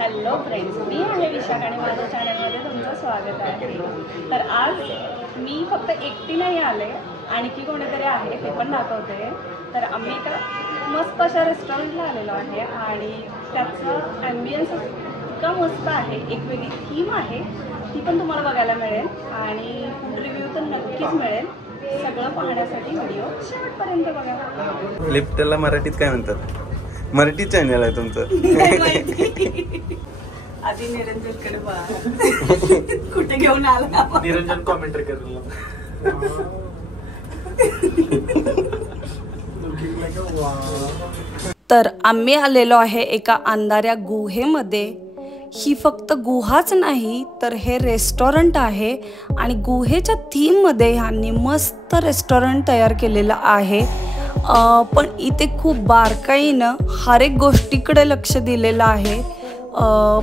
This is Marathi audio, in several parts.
हॅलो फ्रेंड्स, मी आहे विशाख आणि माझ्या चॅनलमध्ये तुमचं स्वागत आहे. तर आज मी फक्त एकटी नाही आले, आणखी कोणीतरी आहे ते पण दाखवते. तर आम्ही एका मस्त अशा रेस्टॉरंटला आलेलो आहे आणि त्याचं ॲम्बियन्स इतका मस्त आहे. एक वेगळी थीम आहे, ती पण तुम्हाला बघायला मिळेल आणि फूड रिव्ह्यू तर नक्कीच मिळेल. सगळं पाहण्यासाठी व्हिडिओ शेवटपर्यंत बघा. लिफ्टला मराठीत काय म्हणतात? मराठी चॅनल आहे तुमचं. आधी निरंजनकडे बघा कुठे घेऊन आला. निरंजन कॉमेंट्री करेल. तर आम्ही आलेलो आहे एका अंधाऱ्या गुहेमध्ये. ही फक्त गुहाच नाही तर हे रेस्टॉरंट आहे आणि गुहेच्या थीममध्ये ह्यांनी मस्त रेस्टॉरंट तयार केलेलं आहे. पण इथे खूप बारकाईनं हर एक गोष्टीकडे लक्ष दिलेलं आहे.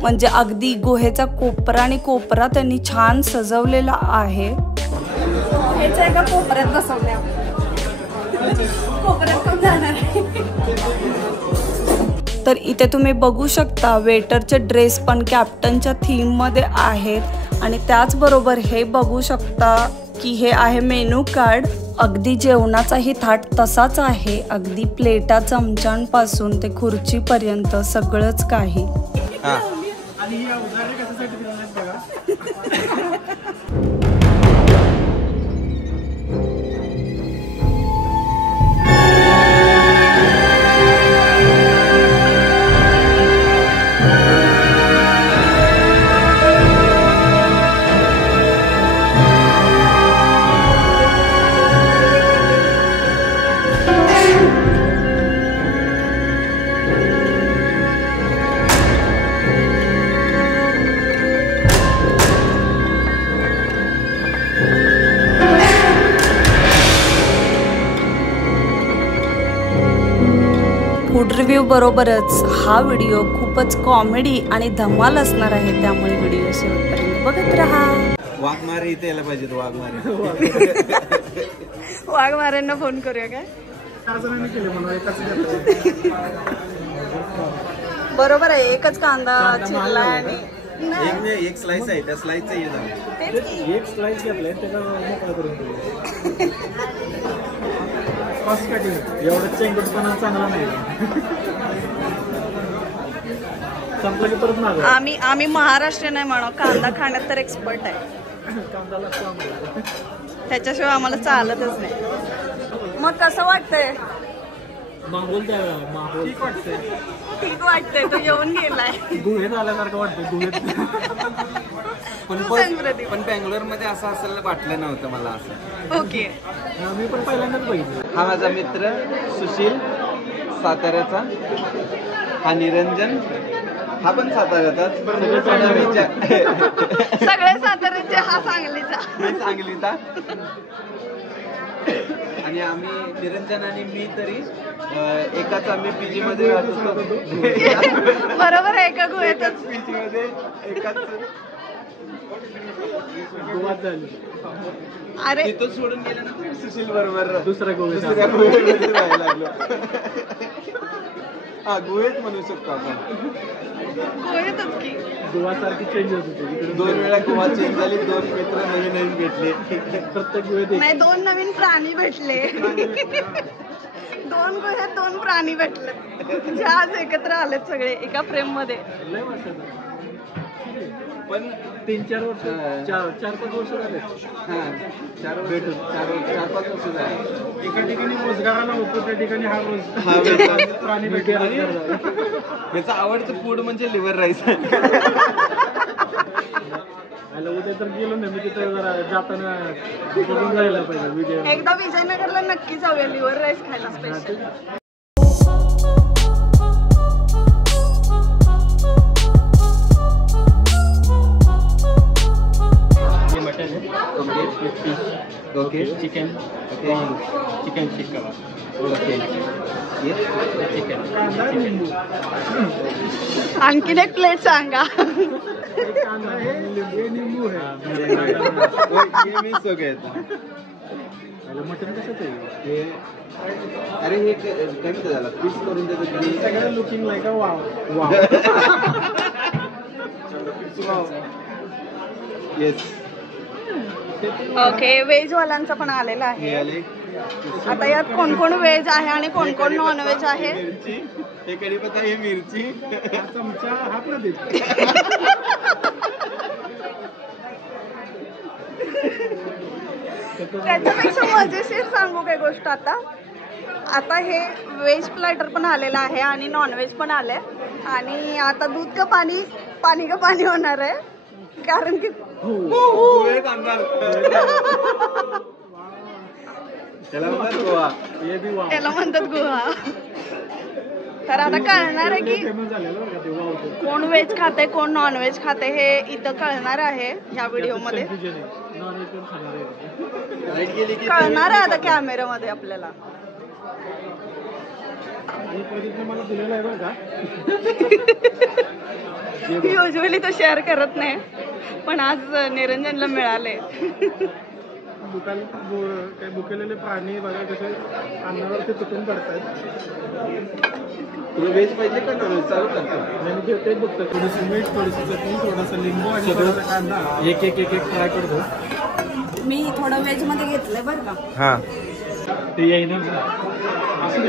म्हणजे अगदी गुहेचा कोपरा आणि कोपरा त्यांनी छान सजवलेला आहे. गुहेच्या एका कोपऱ्यात बसवल्या, कोपऱ्यात पण जाणार आहे. तर इथे तुम्ही बघू शकता वेटरचे ड्रेस पण कॅप्टनच्या थीममध्ये आहेत आणि त्याचबरोबर हे बघू शकता की हे आहे मेनू कार्ड. अगदी जेवणाचाही थाट तसाच आहे. अगदी प्लेटा चमच्यांपासून ते खुर्चीपर्यंत सगळंच काही. आणि या उदाहरण कशासाठी दिलेलं बघा. फूड रिव्ह्यू बरोबरच हा व्हिडिओ खूपच कॉमेडी आणि धमाल असणार आहे, त्यामुळे व्हिडिओ शेवटपर्यंत बघत राहा. वाघमारे इथे यायला पाहिजेत. वाघमारे वाघमाऱ्यांना फोन करूया काय? 4 जणांनी केले म्हणून एकाच बरोबर आहे. एकच कांदा चिरला आणि एक स्लाइस आहे, त्या स्लाइसचं हे झालं. एक स्लाइस घेतलाय त्याचा मोकळा करून ठेवला. कॉस्ट कटिंग एवढं चेंगटपणा चांगला नाही. संपलं की परत मागं. आम्ही महाराष्ट्रीयन आहे म्हणून कांदा खाण्यात तर एक्सपर्ट आहे. कांदा लागतो आम्हाला, त्याच्याशिवाय आम्हाला चालतच नाही. मग कसं वाटतंय? माहोल द्यावा. माहोल ठीक वाटतंय. ठीक वाटतंय. तो येऊन गेलाय. गुहेत आल्यासारखं वाटतंय. गुहेत पण बँगलोर मध्ये असं असेल वाटलं नव्हतं मला असं. ओके. मी पण पहिल्यांदाच बघितलं. हा माझा मित्र सुशील साताऱ्याचा. हा निरंजन, हा पण साताऱ्याचाच. सगळे साताऱ्याचे. हा सांगलीचा. मी सांगलीचा. आणि आम्ही निरंजन आणि मी तरी एकाच आम्ही पीजी मध्ये राहत होतो. बरोबर आहे. एका गुहेतच पीजी मध्ये एकाच. गोवात झाली. अरे तिथं सोडून गेल्यानंतर सुशील बरोबर दुसऱ्या गोव्यात राहायला लागलो. हा गुहेत म्हणू शकतो आपण. गुहेतच की. गोवा सारखी चेंज होत होती. 2 वेळा गोवा चेंज झाली. 2 मित्र नवीन भेटले. प्रत्येक गुहेत नाही, 2 नवीन प्राणी भेटले. 2 गुहेत 2 प्राणी भेटले जे आज एकत्र आलेत सगळे एका फ्रेम मध्ये. लय वर्षात पण 3-4 वर्ष 4-5 वर्ष झाले. हा 4-5 वर्ष झाले. एका ठिकाणी रोजगाराला होतो, त्या ठिकाणी हा प्राणी भेटला. याचं आवडतं फूड म्हणजे लिव्हर राईस. उद्या तर गेलो ना मी तिथे जरा जाताना बघून जायला पाहिजे विजय. एकदा विजयनगरला नक्की जाऊया लिव्हर राईस खायला स्पेशल. ओके. चिकन टिक्का. ओके. चिकन. आणखीन एक प्लेट सांगा. निंबू ये मिस हो गया था. मटन कसं आहे? अरे हे कमी झाला पीस करून देतो. Looking like a wow. Yes okay, veg वाल्यांचा पण आलेला आहे. आता यात कोण कोण व्हेज आहे आणि कोण कोण नॉन व्हेज आहे. मिरची, हे कढीपत्ता, हे मिरची, चमचा हा प्रदीप. त्याच्यापेक्षा मजेशीर सांगू काय गोष्ट, आता हे व्हेज प्लॅटर पण आलेलं आहे आणि नॉनव्हेज पण आलंय. आणि आता दूध का पाणी, पाणी का पाणी होणार आहे, कारण की त्याला म्हणतात गुहा. तर आता कळणार आहे की कोण व्हेज खाते कोण नॉन व्हेज खाते हे इथं कळणार आहे ह्या व्हिडिओमध्ये. कळणार आहे आता कॅमेऱ्यामध्ये आपल्याला. युजली तो शेअर करत नाही, पण आज निरंजनला मिळाले. बुकेलेले प्राणी बघा कसे अन्नावरती तुटून पडतायत. तुला व्हेज पाहिजे का नॉनव्हेज? चालू करतो ते बघतो. थोडंसं मीठ, थोडीशी चटणी, थोडासा लिंबू आणि थोडासा कांदा एक फ्राय करतो. मी थोडं व्हेज मध्ये घेतलंय बरं का. हा ते येईनच असं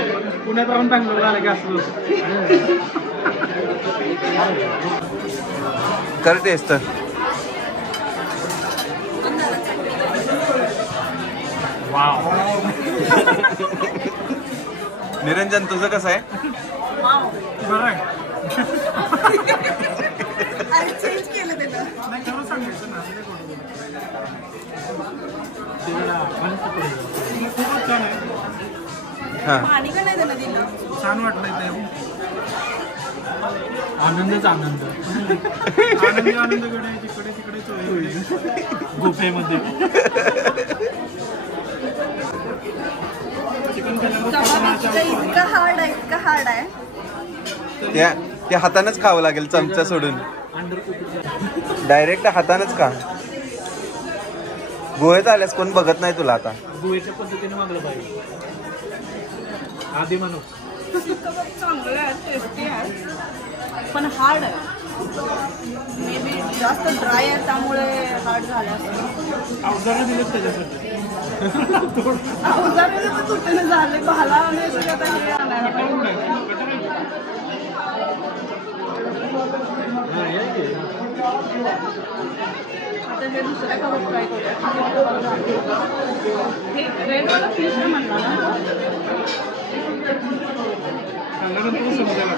पुण्यात राहून चांगलं झालं की असं कर टेस्ट. निरंजन तुझं कसं आहे? बरं आहे. चेंज केलं त्याला. खरं सांगायचं ना, खूपच छान आहे. पाणी का नाही त्याला दिलं? छान वाटलंय ते. आनंदच आनंद. आनंदकडे तिकडे तिकडे गुफेमध्ये इतकं हार्ड आहे. त्या हातानच खावं लागेल, चमचा सोडून. डायरेक्ट हातानच खा. गोव्यात आल्यास कोण बघत नाही तुला. आता गोव्याच्या पद्धतीने मागलं पाहिजे. आधी म्हणू चांगलं आहे, टेस्टी आहे, पण हार्ड आहे. मे बी जास्त ड्राय आहे त्यामुळे हार्ड झालं असं. अवजारं दिलं त्याच्यासाठी. अवजारे तुटणं झाले भाला आणि आता हे आणायला पाहिजे. आता हे दुसऱ्या कवर फ्राय करूया. हे रेडवाला फिश म्हणला ना, सांगल्यानंतर समजायला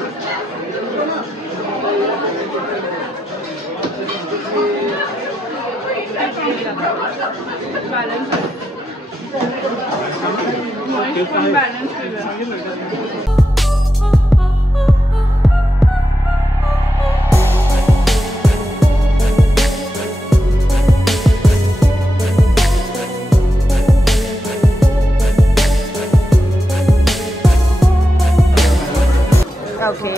बॅलन्स ओके.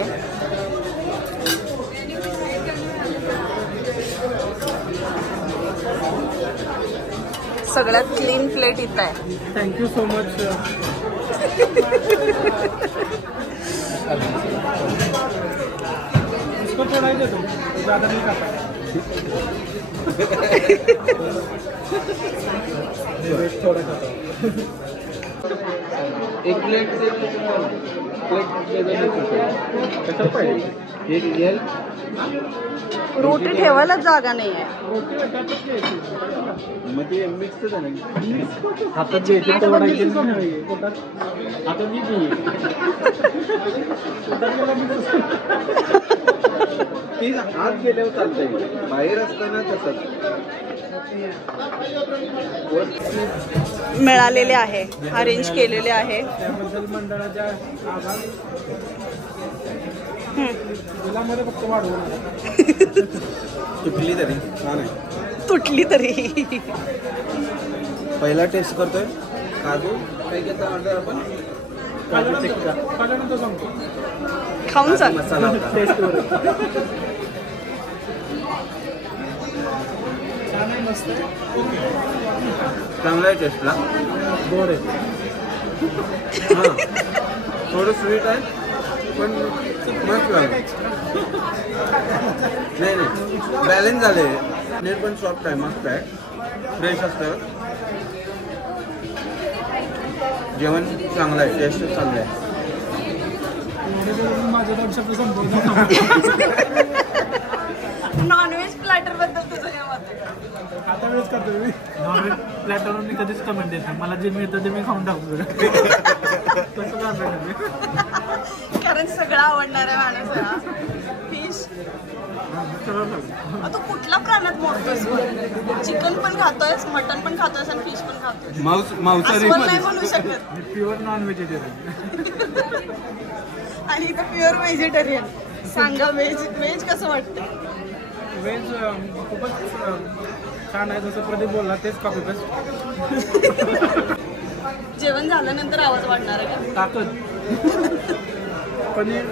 सगळ्यात क्लीन प्लेट इथं आहे. Thank you so much. इसको थोड़ा ही दे दो, ज़्यादा नहीं खाता. थोड़ा खाता. एक प्लेट कशाला पाहिजे? एक घ्याल. रोटी ठेवायलाच जागा नाही आहे. मग ते मिक्स झालं. हातात घ्यायचे तर वाढायचे नाही. आता मी ती हात गेल्यावर चालतंय, बाहेर असताना तसंच. मिळालेले आहे, अरेंज केलेले आहे. त्याबद्दल मंडळाच्या आभार. मुलामध्ये फक्त वाढवून तुटली तरी छान आहे. तुटली तरी पहिला टेस्ट करतोय. काजू काय घेता ऑर्डर आपण? खाल्यानंतर सांगतो. खाऊन सांग. मसाला होता. टेस्टवर छान आहे, मस्त आहे. चांगला आहे टेस्टला. गोड आहे. हां थोडं स्वीट आहे पण मस्त आहे. नाही नाही बॅलन्स झाले. पनीर पण सॉफ्ट आहे, मस्त आहे, फ्रेश असतं. जेवण चांगलं आहे, टेस्ट चांगलं आहे. माझे 2 शब्द संपवतो. नॉनव्हेज प्लॅटर बद्दल तुझं काय मत आहे? आता वेळेस करतो मी नॉनव्हेज प्लॅटरवर मी कधीच कमेंट देत नाही. मला जे मिळतं ते मी खाऊन टाकतो. तसं करणार मी. कारण सगळं आवडणारा माणूस हा. फिश तू कुठल्या प्राण्यात मोडतोस? चिकन पण खातोयस, मटन पण खातोयस आणि फिश पण खातोयस. मांसाहारी अस्वल नाही म्हणू शकत. मी प्युअर नॉन व्हेजिटेरियन. आणि इथं प्युअर व्हेजिटेरियन. सांगा व्हेज कसं वाटतं? व्हेज खूपच छान आहे. जसं प्रदीप बोलला तेच कॉपी पेस्ट. जेवण झाल्यानंतर आवाज वाढणार आहे का? ताकद. पनीर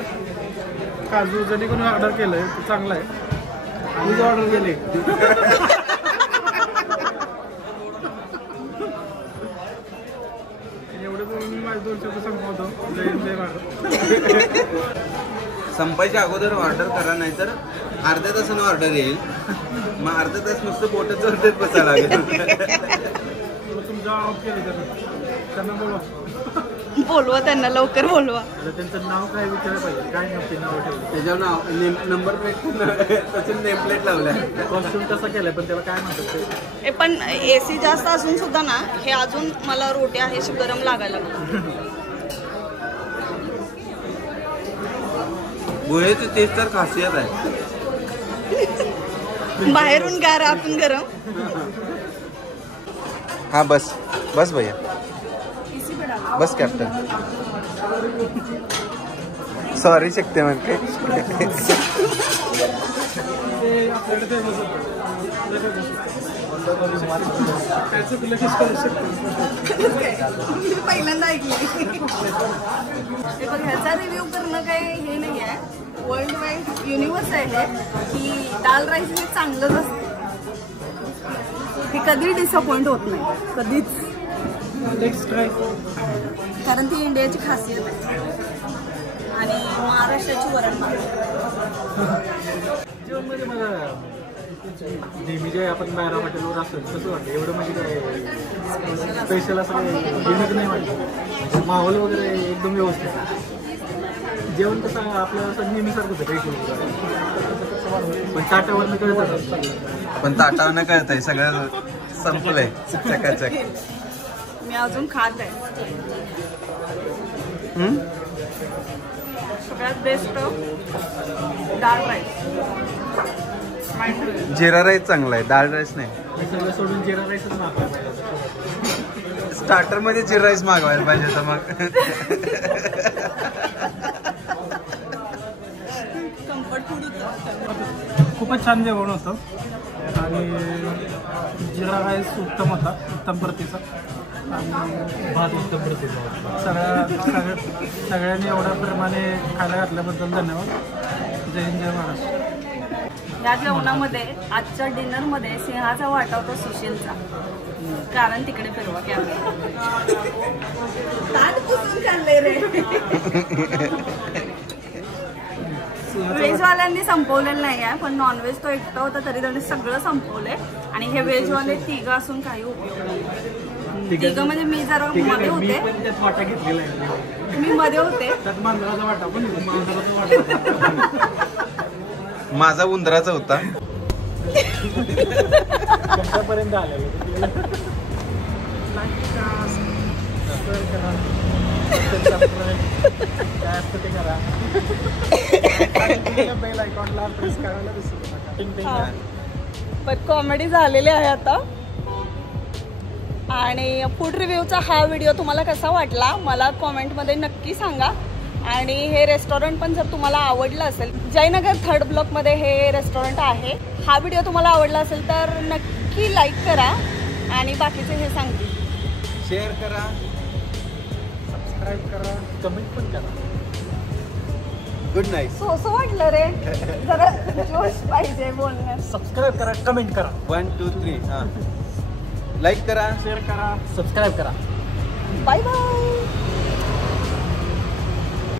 काजू जरी कोणी ऑर्डर केलंय ते चांगलं आहे. आम्ही ऑर्डर केले. एवढे बोलून मी माझे 2 शब्द संपवतो. जय भारत. संपायच्या अगोदर ऑर्डर करा, नाहीतर अर्ध्या तासानं ऑर्डर येईल. मग अर्धा तास नुसतं पोटाचं ऑर्डर बसायला लागेल. तुमचं ऑफ केलं त्यांना बोलवा. बोलवा त्यांना, लवकर बोलवा. त्यांचं नाव काय विचारलं पाहिजे, काय नाव ते नाव ठेवलं. त्याच्यावर नाव नंबर प्लेट तसे नेम प्लेट लावलाय. कॉस्ट्युम तसा केलाय पण त्याला काय म्हणतात ते. पण AC जास्त असून सुद्धा ना हे अजून मला रोट्या हे गरम लागायला लागलं. गुहेची तेच तर खासियत आहे. बाहेरून गार आतून गरम. हा बस बस भैया, बस कॅप्टन. सॉरी शकते म्हणते. पहिल्यांदा ऐकली. हे बघ, ह्याचा रिव्ह्यू करणं काही हे नाही आहे. वर्ल्ड वाईड युनिवर्स आहे हे, की दाल राईस हे चांगलंच असतं. हे कधी डिसअपॉइंट होत नाही, कधीच. कारण ती इंडियाची खासियत आहे आणि महाराष्ट्राची वरण भात. जेवणमध्ये मला नेहमी जे आपण बाहेर हॉटेलवर असतो तसं वाटतं. एवढं म्हणजे काय स्पेशल असं युनिक नाही वाटतं. माहोल वगैरे एकदम व्यवस्थित आहे. जेवण कसं आपलं असं नेहमीसारखंच आहे काही. पण ताटावरनं कळतं. पण ताटावरनं कळतंय सगळं संपलंय चकाचक. मी अजून खात आहे. सगळ्यात बेस्ट दाल राईस. जिरा राईस चांगला आहे, डाळ राईस नाही. सगळं सोडून जिरा राईसच मागवायला पाहिजे. स्टार्टर मध्ये जिरा राईस मागवायला पाहिजे तर मग. कम्फर्ट फूड होतं. खूपच छान जेवण होतं आणि जिरा राईस उत्तम होता, उत्तम प्रतीचा. आणि भात उत्तम प्रतीचा होता. सगळ्यांनी एवढ्या प्रमाणे खायला घातल्याबद्दल धन्यवाद. जय हिंद, जय महाराष्ट्र. या जेवणामध्ये आजच्या डिनरमध्ये सिंहाचा वाटा होता सुशीलचा. कारण तिकडे फिरवा कॅमेरा. ताट पुसून खाल्ले रे. व्हेजवाल्यांनी संपवलेलं नाही आहे, पण नॉनव्हेज तो एकटा होता तरी त्यांनी सगळं संपवलंय. आणि हे व्हेजवाले तिघं असून काही उपयोग नाही. तिघं म्हणजे मी जरा मध्ये होते. वाटा घेतलेला आहे. मी मध्ये होते. त्यात मांजराचा वाटा पण मांजराचा वाटा. माझा उंदराचा होता. पर्यंत आलेलं. काय असतं ते करा. बेल आयकॉनला प्रेस करायला दिसतं. पण कॉमेडी झालेली आहे आता. आणि फूड रिव्ह्यूचा हा व्हिडिओ तुम्हाला कसा वाटला मला कॉमेंटमध्ये नक्की सांगा. आणि हे रेस्टॉरंट पण जर तुम्हाला आवडलं असेल, जयनगर 3rd ब्लॉकमध्ये हे रेस्टॉरंट आहे. हा व्हिडिओ तुम्हाला आवडला असेल तर नक्की लाईक करा आणि बाकीचे हे सांगतील. शेअर करा, सबस्क्राईब करा, कमेंट पण करा. Good night. सो वाटलं रे, जरा जोश पाहिजे बोलण्यात. सबस्क्राईब करा, कमेंट करा. 1 2 3 हां. लाईक करा, शेअर करा, सबस्क्राईब करा. Bye bye.